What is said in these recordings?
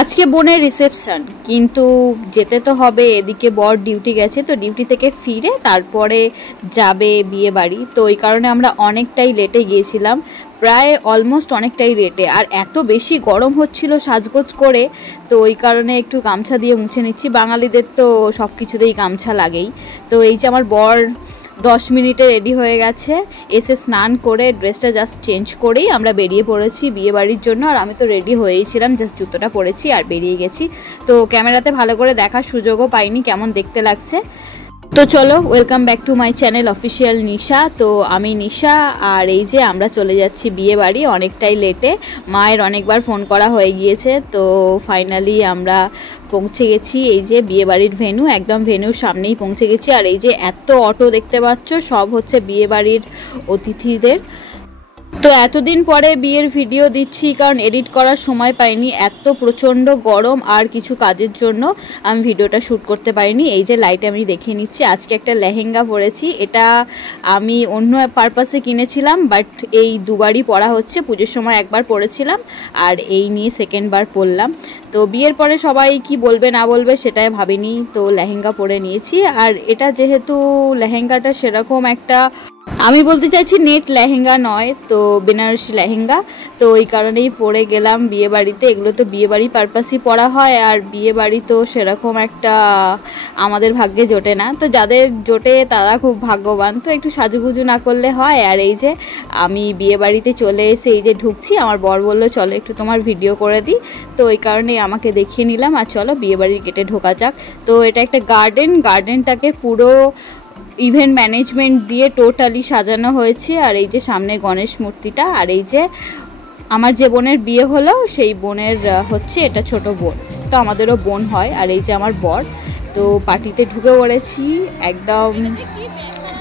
আজকে বোনের রিসেপশন, কিন্তু যেতে তো হবে। এদিকে বর ডিউটি গেছে, তো ডিউটি থেকে ফিরে তারপরে যাবে বিয়ে বাড়ি। তো ওই কারণে আমরা অনেকটাই লেটে গিয়েছিলাম, প্রায় অলমোস্ট অনেকটাই লেটে। আর এত বেশি গরম হচ্ছিল সাজগোজ করে, তো ওই কারণে একটু গামছা দিয়ে মুছে নিচ্ছি। বাঙালিদের তো সব কিছুতেই গামছা লাগেই। তো এই যে আমার বর 10 মিনিটে রেডি হয়ে গেছে, এসে স্নান করে ড্রেসটা জাস্ট চেঞ্জ করেই আমরা বেরিয়ে পড়েছি বিয়ে বাড়ির জন্য। আর আমি তো রেডি হয়েইছিলাম, জাস্ট জুতোটা পরেছি আর বেরিয়ে গেছি। তো ক্যামেরাতে ভালো করে দেখার সুযোগও পাইনি কেমন দেখতে লাগছে। তো চলো, welcome back to my channel official Nisha. তো আমি নিশা, আর এই যে আমরা চলে যাচ্ছি বিয়ে বাড়ি অনেকটাই লেটে। মায়ের অনেকবার ফোন করা হয়ে গিয়েছে, তো ফাইনালি আমরা পৌঁছে গেছি। এই যে বিয়ে বাড়ির ভেন্যু, একদম ভেন্যুর সামনেই পৌঁছে গেছি। আর এই যে এত অটো দেখতে পাচ্ছ, সব হচ্ছে বিয়ে বাড়ির অতিথিদের। তো এতদিন পরে বিয়ের ভিডিও দিচ্ছি, কারণ এডিট করার সময় পাইনি, এত প্রচণ্ড গরম আর কিছু কাজের জন্য আমি ভিডিওটা শ্যুট করতে পারিনি। এই যে লাইট আমি দেখিয়ে নিচ্ছি, আজকে একটা লেহেঙ্গা পরেছি। এটা আমি অন্য পারপাসে কিনেছিলাম, বাট এই দুবারই পরা হচ্ছে। পুজোর সময় একবার পরেছিলাম আর এই নিয়ে সেকেন্ডবার পরলাম। তো বিয়ের পরে সবাই কি বলবে না বলবে সেটাই ভাবিনি, তো লেহেঙ্গা পরে নিয়েছি। আর এটা যেহেতু লেহেঙ্গাটা সেরকম একটা, আমি বলতে চাইছি নেট লেহেঙ্গা নয়, তো বেনারসি লেহেঙ্গা, তো ওই কারণেই পরে গেলাম বিয়ে বাড়িতে। এগুলো তো বিয়ে বাড়ি পারপাসই পরা হয়, আর বিয়ে বাড়ি তো সেরকম একটা আমাদের ভাগ্যে জোটে না। তো যাদের জোটে তারা খুব ভাগ্যবান, তো একটু সাজুগুজু না করলে হয়। আর এই যে আমি বিয়ে বাড়িতে চলে এসে এই যে ঢুকছি, আমার বর বললো চলো একটু তোমার ভিডিও করে দিই, তো ওই কারণেই আমাকে দেখিয়ে নিলাম। আর চলো বিয়ে বাড়ির গেটে ঢোকা যাক। তো এটা একটা গার্ডেনটাকে পুরো ইভেন্ট ম্যানেজমেন্ট দিয়ে টোটালি সাজানো হয়েছে। আর এই যে সামনে গণেশ মূর্তিটা, আর এই যে আমার যে বোনের বিয়ে হলো সেই বোনের হচ্ছে এটা ছোট বোন, তো আমাদেরও বোন হয়। আর এই যে আমার বর, তো পার্টিতে ঢুকে পড়েছি একদম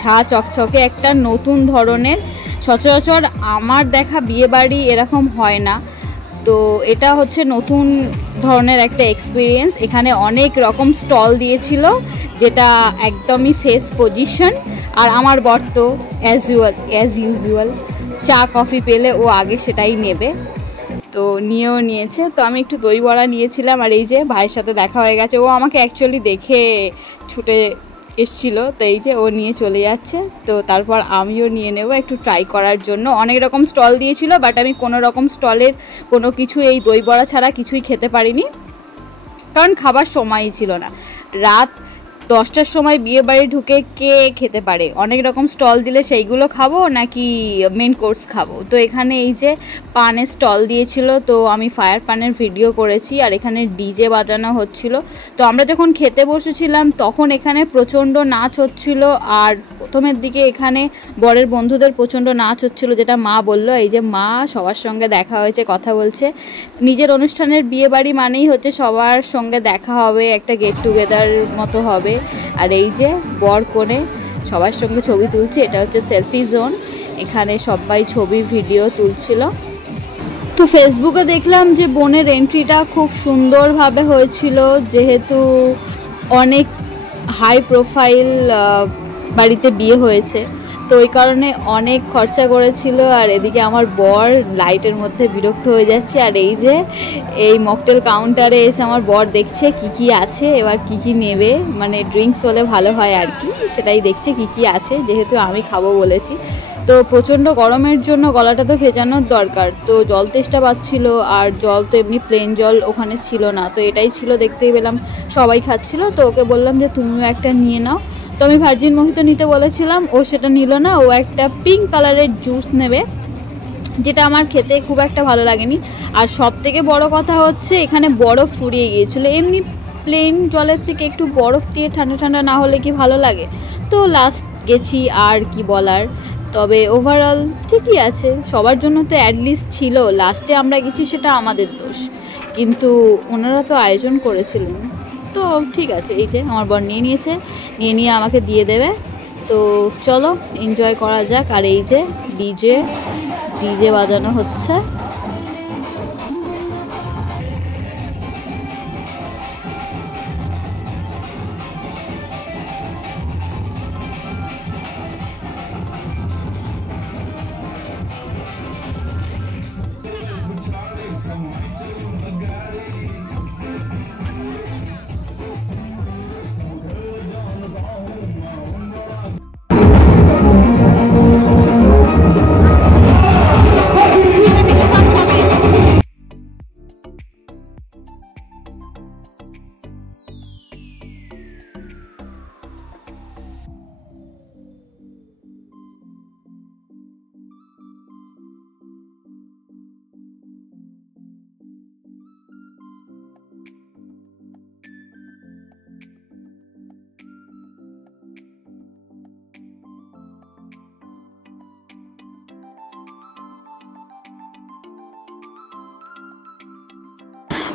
ঝাঁ চকচকে, একটা নতুন ধরনের, সচরাচর আমার দেখা বিয়ে বাড়ি এরকম হয় না। তো এটা হচ্ছে নতুন ধরনের একটা এক্সপিরিয়েন্স। এখানে অনেক রকম স্টল দিয়েছিল, যেটা একদমই শেষ পজিশন। আর আমার বর তো অ্যাজ ইউজুয়াল চা কফি পেলে ও আগে সেটাই নেবে, তো নিয়েও নিয়েছে। তো আমি একটু দই বড়া নিয়েছিলাম। আর এই যে ভাইয়ের সাথে দেখা হয়ে গেছে, ও আমাকে অ্যাকচুয়ালি দেখে ছুটে এসছিল, তো এই যে ও নিয়ে চলে যাচ্ছে। তো তারপর আমিও নিয়ে নেব একটু ট্রাই করার জন্য। অনেক রকম স্টল দিয়েছিল, বাট আমি কোনো রকম স্টলের কোনো কিছু এই দই বড়া ছাড়া কিছুই খেতে পারিনি, কারণ খাবার সময়ই ছিল না। রাত 10টার সময় বিয়ে বাড়ি ঢুকে কে খেতে পারে? অনেক রকম স্টল দিলে সেইগুলো খাবো নাকি মেন কোর্স খাবো? তো এখানে এই যে পানের স্টল দিয়েছিল, তো আমি ফায়ার পানের ভিডিও করেছি। আর এখানে ডিজে বাজানো হচ্ছিল। তো আমরা যখন খেতে বসেছিলাম তখন এখানে প্রচণ্ড নাচ হচ্ছিল। আর প্রথমের দিকে এখানে বরের বন্ধুদের প্রচণ্ড নাচ হচ্ছিল, যেটা মা বলল। এই যে মা সবার সঙ্গে দেখা হয়েছে, কথা বলছে। নিজের অনুষ্ঠানের বিয়ে বাড়ি মানেই হচ্ছে সবার সঙ্গে দেখা হবে, একটা গেট টুগেদার মতো হবে। আর এই যে বর কনে সবার সঙ্গে ছবি তুলছে, এটা হচ্ছে সেলফি জোন, এখানে সবাই ছবি ভিডিও তুলছিল। তো ফেসবুকে দেখলাম যে বোনের এন্ট্রিটা খুব সুন্দরভাবে হয়েছিল, যেহেতু অনেক হাই প্রোফাইল বাড়িতে বিয়ে হয়েছে, তো ওই কারণে অনেক খরচা করেছিল। আর এদিকে আমার বর লাইটের মধ্যে বিরক্ত হয়ে যাচ্ছে। আর এই যে এই মকটেল কাউন্টারে এসে আমার বর দেখছে কি কি আছে, এবার কি কি নেবে, মানে ড্রিঙ্কস হলে ভালো হয় আর কি, সেটাই দেখছে কি কি আছে, যেহেতু আমি খাবো বলেছি। তো প্রচণ্ড গরমের জন্য গলাটা তো ভেজানোর দরকার, তো জল তেষ্টা পাচ্ছিল। আর জল তো এমনি প্লেন জল ওখানে ছিল না, তো এটাই ছিল, দেখতেই পেলাম সবাই খাচ্ছিল। তো ওকে বললাম যে তুমিও একটা নিয়ে নাও। তো আমি ভার্জিন মোহিতো নিতে বলেছিলাম, ও সেটা নিল না, ও একটা পিঙ্ক কালারের জুস নেবে, যেটা আমার খেতে খুব একটা ভালো লাগেনি। আর সব থেকে বড় কথা হচ্ছে এখানে বরফ ফুরিয়ে গিয়েছিলো। এমনি প্লেন জলের থেকে একটু বরফ দিয়ে ঠান্ডা ঠান্ডা না হলে কি ভালো লাগে? তো লাস্ট গেছি, আর কি বলার। তবে ওভারঅল ঠিকই আছে, সবার জন্য তো অ্যাটলিস্ট ছিল। লাস্টে আমরা গেছি সেটা আমাদের দোষ, কিন্তু ওনারা তো আয়োজন করেছিলেন, তো ঠিক আছে। এই যে আমার বর নিয়ে নিয়েছে, নিয়ে আমাকে দিয়ে দেবে। তো চলো এনজয় করা যাক। আর এই যে ডিজে বাজানো হচ্ছে।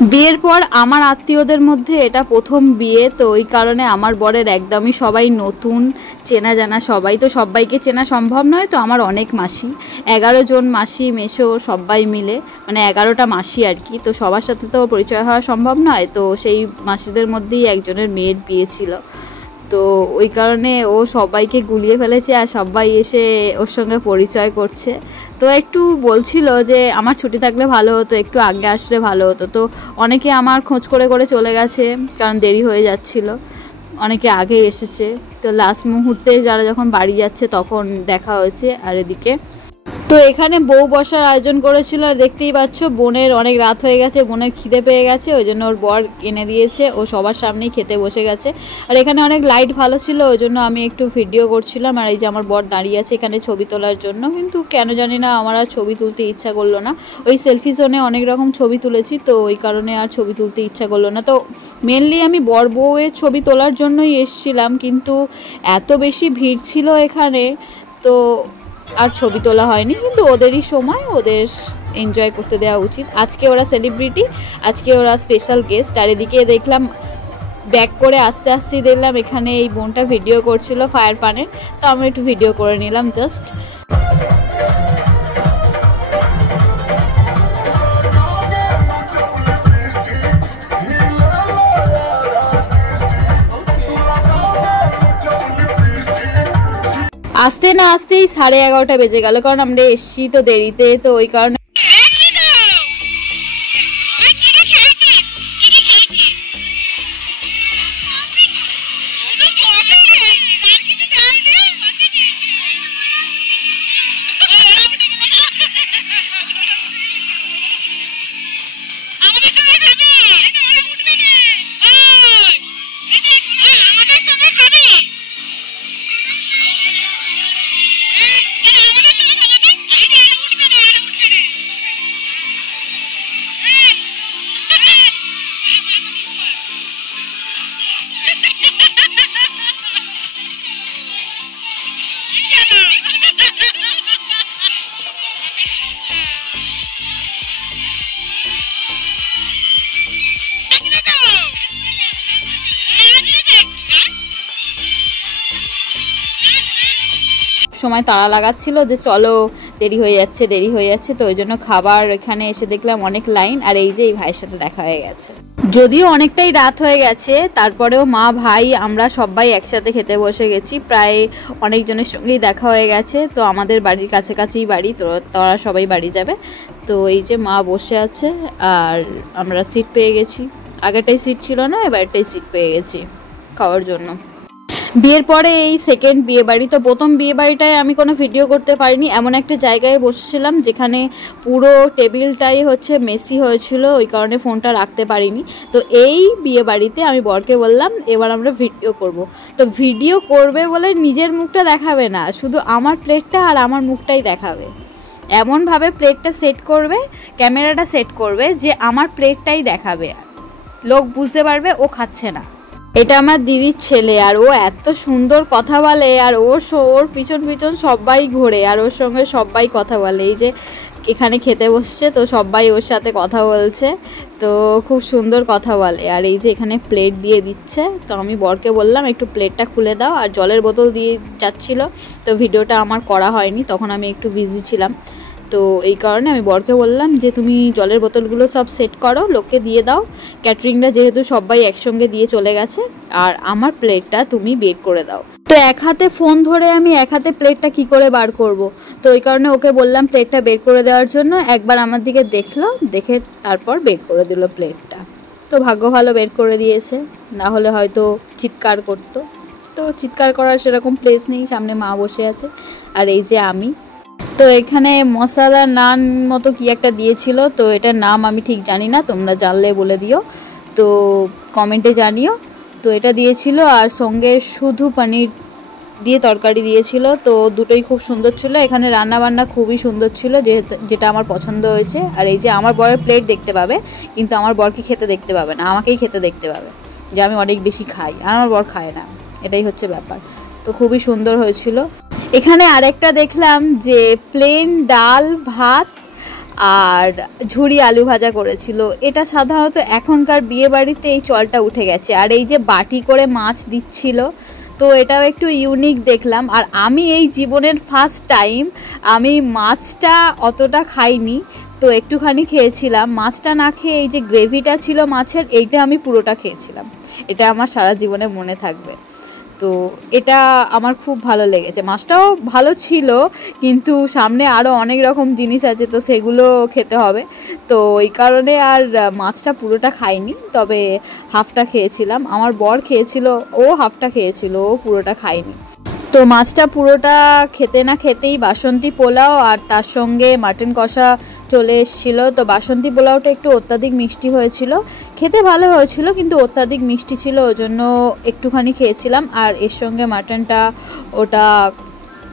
বিয়ের পর আমার আত্মীয়দের মধ্যে এটা প্রথম বিয়ে, তো ওই কারণে আমার বরের একদমই সবাই নতুন, চেনা জানা সবাই, তো সবাইকে চেনা সম্ভব নয়। তো আমার অনেক মাসি, 11 জন মাসি মেসো সবাই মিলে, মানে 11টা মাসি আর কি। তো সবার সাথে তো পরিচয় হওয়া সম্ভব নয়, তো সেই মাসিদের মধ্যেই একজনের মেয়ের বিয়ে ছিল। তো ওই কারণে ও সবাইকে গুলিয়ে ফেলেছে আর সবাই এসে ওর সঙ্গে পরিচয় করছে। তো একটু বলছিল যে আমার ছুটি থাকলে ভালো হতো, একটু আগে আসলে ভালো হতো। তো অনেকে আমার খোঁজ করে করে চলে গেছে, কারণ দেরি হয়ে যাচ্ছিল, অনেকে আগে এসেছে। তো লাস্ট মুহূর্তে যারা যখন বাড়ি যাচ্ছে তখন দেখা হয়েছে। আর এদিকে তো এখানে বউ বসার আয়োজন করেছিল, আর দেখতেই পাচ্ছ বোনের অনেক রাত হয়ে গেছে, বোনের খিদে পেয়ে গেছে, ওই জন্য ওর বর এনে দিয়েছে, ও সবার সামনেই খেতে বসে গেছে। আর এখানে অনেক লাইট ভালো ছিল, ওই জন্য আমি একটু ভিডিও করছিলাম। আর এই যে আমার বর দাঁড়িয়ে আছে এখানে ছবি তোলার জন্য, কিন্তু কেন জানি না আমার আর ছবি তুলতে ইচ্ছা করলো না। ওই সেলফি জোনে অনেক রকম ছবি তুলেছি, তো ওই কারণে আর ছবি তুলতে ইচ্ছা করলো না। তো মেনলি আমি বর বউয়ের ছবি তোলার জন্যই এসছিলাম, কিন্তু এত বেশি ভিড় ছিল এখানে, তো আর ছবি তোলা হয়নি। কিন্তু ওদেরই সময়, ওদের এনজয় করতে দেওয়া উচিত। আজকে ওরা সেলিব্রিটি, আজকে ওরা স্পেশাল গেস্ট। আর এদিকে দেখলাম ব্যাক করে আস্তে আস্তে দেখলাম এখানে এই বোনটা ভিডিও করছিল ফায়ার পানের, তো আমি একটু ভিডিও করে নিলাম জাস্ট। আসতে না আসতেই 11:30 বেজে গেল, কারণ আমরা এসছি তো দেরিতে, তো ওই কারণে সময় তাড়া লাগাচ্ছিল যে চলো দেরি হয়ে যাচ্ছে দেরি হয়ে যাচ্ছে, তো ওই জন্য খাবার এখানে এসে দেখলাম অনেক লাইন। আর এই যে এই ভাইয়ের সাথে দেখা হয়ে গেছে, যদিও অনেকটাই রাত হয়ে গেছে, তারপরেও মা ভাই আমরা সবাই একসাথে খেতে বসে গেছি। প্রায় অনেকজনের সঙ্গেই দেখা হয়ে গেছে, তো আমাদের বাড়ির কাছাকাছি বাড়ি, তো তারা সবাই বাড়ি যাবে। তো এই যে মা বসে আছে আর আমরা সিট পেয়ে গেছি, আগেরটাই সিট ছিল না, এবারটাই সিট পেয়ে গেছি খাওয়ার জন্য। বিয়ের পরে এই সেকেন্ড বিয়ে বাড়ি, তো প্রথম বিয়ে বাড়িটায় আমি কোনো ভিডিও করতে পারিনি, এমন একটা জায়গায় বসেছিলাম যেখানে পুরো টেবিলটাই হচ্ছে মেসি হয়েছিল, ওই কারণে ফোনটা রাখতে পারিনি। তো এই বিয়ে বাড়িতে আমি বরকে বললাম এবার আমরা ভিডিও করব। তো ভিডিও করবে বলে নিজের মুখটা দেখাবে না, শুধু আমার প্লেটটা আর আমার মুখটাই দেখাবে। এমনভাবে প্লেটটা সেট করবে, ক্যামেরাটা সেট করবে যে আমার প্লেটটাই দেখাবে, লোক বুঝতে পারবে ও খাচ্ছে না। এটা আমার দিদির ছেলে, আর ও এত সুন্দর কথা বলে, আর ওর পিছন পিছন সবাই ঘোরে, আর ওর সঙ্গে সবাই কথা বলে। এই যে এখানে খেতে বসছে, তো সবাই ওর সাথে কথা বলছে, তো খুব সুন্দর কথা বলে। আর এই যে এখানে প্লেট দিয়ে দিচ্ছে, তো আমি বরকে বললাম একটু প্লেটটা খুলে দাও, আর জলের বোতল দিয়ে যাচ্ছিলো, তো ভিডিওটা আমার করা হয়নি, তখন আমি একটু বিজি ছিলাম। তো এই কারণে আমি বরকে বললাম যে তুমি জলের বোতলগুলো সব সেট করো, লোককে দিয়ে দাও, ক্যাটারিংরা যেহেতু সবাই একসঙ্গে দিয়ে চলে গেছে, আর আমার প্লেটটা তুমি বের করে দাও। তো এক হাতে ফোন ধরে আমি এক হাতে প্লেটটা কি করে বার করব, তো ওই কারণে ওকে বললাম প্লেটটা বের করে দেওয়ার জন্য। একবার আমার দিকে দেখলো, দেখে তারপর বের করে দিল প্লেটটা। তো ভাগ্য ভালো বের করে দিয়েছে, না হলে হয়তো চিৎকার করতো। তো চিৎকার করার সেরকম প্লেস নেই, সামনে মা বসে আছে আর এই যে আমি। তো এখানে মশলা নান মতো কি একটা দিয়েছিল, তো এটার নাম আমি ঠিক জানি না, তোমরা জানলে বলে দিও, তো কমেন্টে জানিও। তো এটা দিয়েছিল, আর সঙ্গে শুধু পনির দিয়ে তরকারি দিয়েছিল, তো দুটোই খুব সুন্দর ছিল। এখানে রান্নাবান্না খুবই সুন্দর ছিল, যেটা আমার পছন্দ হয়েছে। আর এই যে আমার বরের প্লেট দেখতে পাবে, কিন্তু আমার বরকে খেতে দেখতে পাবে না, আমাকেই খেতে দেখতে পাবে, যে আমি অনেক বেশি খাই আর আমার বর খায় না, এটাই হচ্ছে ব্যাপার। তো খুবই সুন্দর হয়েছিল। এখানে আরেকটা দেখলাম যে প্লেন ডাল ভাত আর ঝুরি আলু ভাজা করেছিল। এটা সাধারণত এখনকার বিয়ে বাড়িতে এই চলটা উঠে গেছে। আর এই যে বাটি করে মাছ দিচ্ছিল, তো এটাও একটু ইউনিক দেখলাম। আর আমি এই জীবনের ফার্স্ট টাইম আমি মাছটা অতটা খাইনি, তো একটুখানি খেয়েছিলাম। মাছটা না খেয়ে এই যে গ্রেভিটা ছিল মাছের, এইটা আমি পুরোটা খেয়েছিলাম। এটা আমার সারা জীবনে মনে থাকবে। তো এটা আমার খুব ভালো লেগেছে। মাছটাও ভালো ছিল, কিন্তু সামনে আরও অনেক রকম জিনিস আছে, তো সেগুলো খেতে হবে। তো এই কারণে আর মাছটা পুরোটা খাইনি, তবে হাফটা খেয়েছিলাম। আমার বর খেয়েছিল, ও হাফটা খেয়েছিল, ও পুরোটা খায়নি। তো মাছটা পুরোটা খেতে না খেতেই বাসন্তী পোলাও আর তার সঙ্গে মাটন কষা চলে এসেছিলো। তো বাসন্তী পোলাওটা একটু অত্যাধিক মিষ্টি হয়েছিল, খেতে ভালো হয়েছিল কিন্তু অত্যাধিক মিষ্টি ছিল, ওই জন্য একটুখানি খেয়েছিলাম। আর এর সঙ্গে মাটনটা ওটা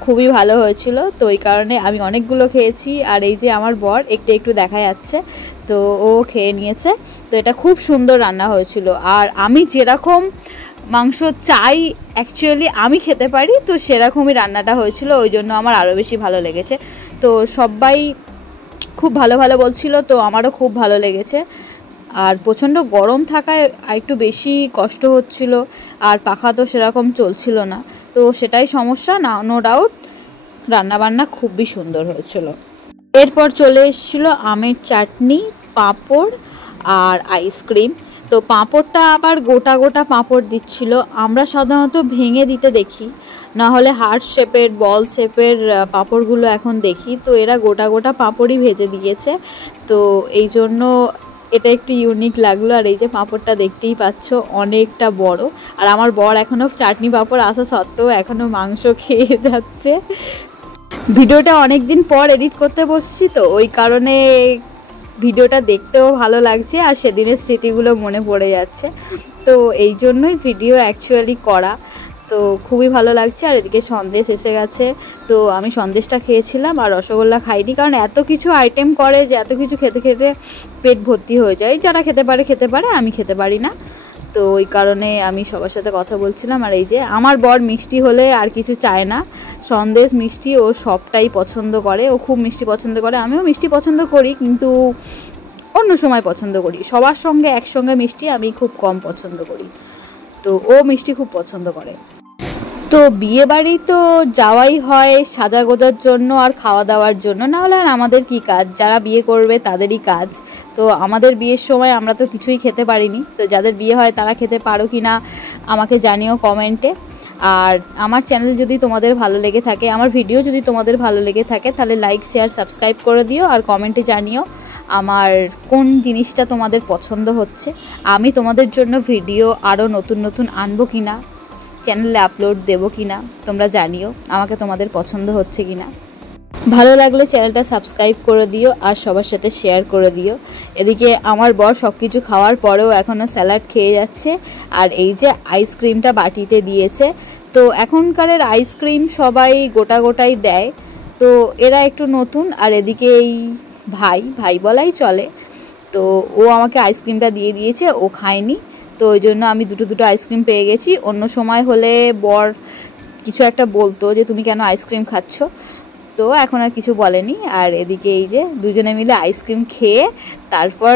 খুবই ভালো হয়েছিল, তো এই কারণে আমি অনেকগুলো খেয়েছি। আর এই যে আমার বর একটু একটু দেখা যাচ্ছে, তো ও খেয়ে নিয়েছে। তো এটা খুব সুন্দর রান্না হয়েছিল। আর আমি যেরকম মাংস চাই অ্যাকচুয়ালি আমি খেতে পারি, তো সেরকমই রান্নাটা হয়েছিল, ওই জন্য আমার আরও বেশি ভালো লেগেছে। তো সবাই খুব ভালো ভালো বলছিল, তো আমারও খুব ভালো লেগেছে। আর প্রচণ্ড গরম থাকায় একটু বেশি কষ্ট হচ্ছিল, আর পাখা তো সেরকম চলছিল না, তো সেটাই সমস্যা। না, নো ডাউট রান্নাবান্না খুবই সুন্দর হয়েছিল। এরপর চলে এসেছিলো আমের চাটনি, পাঁপড় আর আইসক্রিম। তো পাঁপড়টা আবার গোটা গোটা পাঁপড় দিচ্ছিল। আমরা সাধারণত ভেঙে দিতে দেখি, না হলে হার্ট শেপের, বল শেপের পাঁপড়গুলো এখন দেখি। তো এরা গোটা গোটা পাঁপড়ই ভেজে দিয়েছে, তো এই জন্য এটা একটু ইউনিক লাগলো। আর এই যে পাঁপড়টা দেখতেই পাচ্ছ অনেকটা বড়। আর আমার বর এখনও চাটনি পাঁপড় আসা সত্ত্বেও এখনও মাংস খেয়ে যাচ্ছে। ভিডিওটা অনেক দিন পর এডিট করতে বসছি, তো ওই কারণে ভিডিওটা দেখতেও ভালো লাগছে আর সেদিনের স্মৃতিগুলো মনে পড়ে যাচ্ছে। তো এই জন্যই ভিডিও অ্যাকচুয়ালি করা। তো খুবই ভালো লাগছে। আর এদিকে সন্দেশ এসে গেছে, তো আমি সন্দেশটা খেয়েছিলাম আর রসগোল্লা খাইনি, কারণ এত কিছু আইটেম করে যে এত কিছু খেতে খেতে পেট ভর্তি হয়ে যায়। যারা খেতে পারে, আমি খেতে পারি না, তো ওই কারণে আমি সবার সাথে কথা বলছিলাম। আর এই যে আমার বর মিষ্টি হলে আর কিছু চায় না, সন্দেশ মিষ্টি ও সবটাই পছন্দ করে, ও খুব মিষ্টি পছন্দ করে। আমিও মিষ্টি পছন্দ করি, কিন্তু অন্য সময় পছন্দ করি। সবার সঙ্গে একসঙ্গে মিষ্টি আমি খুব কম পছন্দ করি, তো ও মিষ্টি খুব পছন্দ করে। তো বিয়ে বাড়ি তো যাওয়াই হয় সাজা গোজার জন্য আর খাওয়া দাওয়ার জন্য, না হলে আর আমাদের কি কাজ? যারা বিয়ে করবে তাদেরই কাজ। তো আমাদের বিয়ের সময় আমরা তো কিছুই খেতে পারিনি, তো যাদের বিয়ে হয় তারা খেতে পারো কি না আমাকে জানিও কমেন্টে। আর আমার চ্যানেল যদি তোমাদের ভালো লেগে থাকে, আমার ভিডিও যদি তোমাদের ভালো লেগে থাকে, তাহলে লাইক, শেয়ার, সাবস্ক্রাইব করে দিও। আর কমেন্টে জানিও আমার কোন জিনিসটা তোমাদের পছন্দ হচ্ছে, আমি তোমাদের জন্য ভিডিও আরও নতুন নতুন আনবো কি না, চ্যানেলে আপলোড দেবো কি না, তোমরা জানিও আমাকে তোমাদের পছন্দ হচ্ছে কি না। ভালো লাগলে চ্যানেলটা সাবস্ক্রাইব করে দিও আর সবার সাথে শেয়ার করে দিও। এদিকে আমার বর সব কিছু খাওয়ার পরেও এখনও স্যালাড খেয়ে যাচ্ছে। আর এই যে আইসক্রিমটা বাটিতে দিয়েছে, তো এখনকারের আইসক্রিম সবাই গোটা গোটাই দেয়, তো এরা একটু নতুন। আর এদিকে এই ভাই বলাই চলে, তো ও আমাকে আইসক্রিমটা দিয়ে দিয়েছে, ও খায়নি, তো ওই জন্য আমি দুটো আইসক্রিম পেয়ে গেছি। অন্য সময় হলে বর কিছু একটা বলতো যে তুমি কেন আইসক্রিম খাচ্ছ, তো এখন আর কিছু বলেনি। আর এদিকে এই যে দুজনে মিলে আইসক্রিম খেয়ে তারপর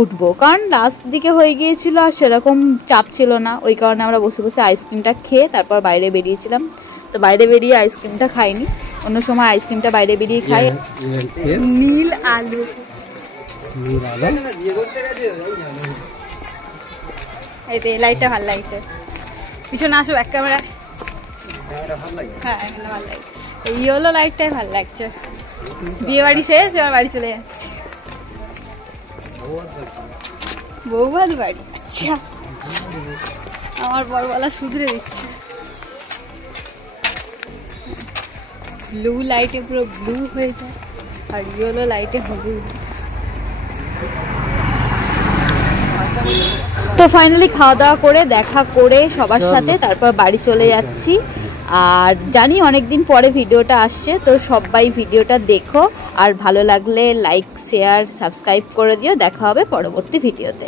উঠবো, কারণ লাস্ট দিকে হয়ে গিয়েছিল আর সেরকম চাপ ছিল না, ওই কারণে আমরা বসে বসে আইসক্রিমটা খেয়ে তারপর বাইরে বেরিয়েছিলাম। তো বাইরে বেরিয়ে আইসক্রিমটা খাইনি, অন্য সময় আইসক্রিমটা বাইরে বেরিয়ে খাই। নীল আলু এই যে লাইটটা ভালো লাগছে, পিছনে আসো এক ক্যামেরা। হ্যাঁ এখানে ভালো লাগছে, এই হলো লাইটটাই ভালো লাগছে। বিয়ে বাড়ি শেষ, এবার বাড়ি চলে যাচ্ছি, বৌভাত বাড়ি। আচ্ছা আমার বড়বেলা শুধরে দিচ্ছে, ব্লু লাইটে পুরো ব্লু হয়ে যায় আর ইয়েলো লাইটে হলুদ। তো ফাইনালি খাওয়া দাওয়া করে দেখা করে সবার সাথে তারপর বাড়ি চলে যাচ্ছি। আর জানি অনেকদিন পরে ভিডিওটা আসছে, তো সবাই ভিডিওটা দেখো আর ভালো লাগলে লাইক, শেয়ার, সাবস্ক্রাইব করে দিও। দেখা হবে পরবর্তী ভিডিওতে।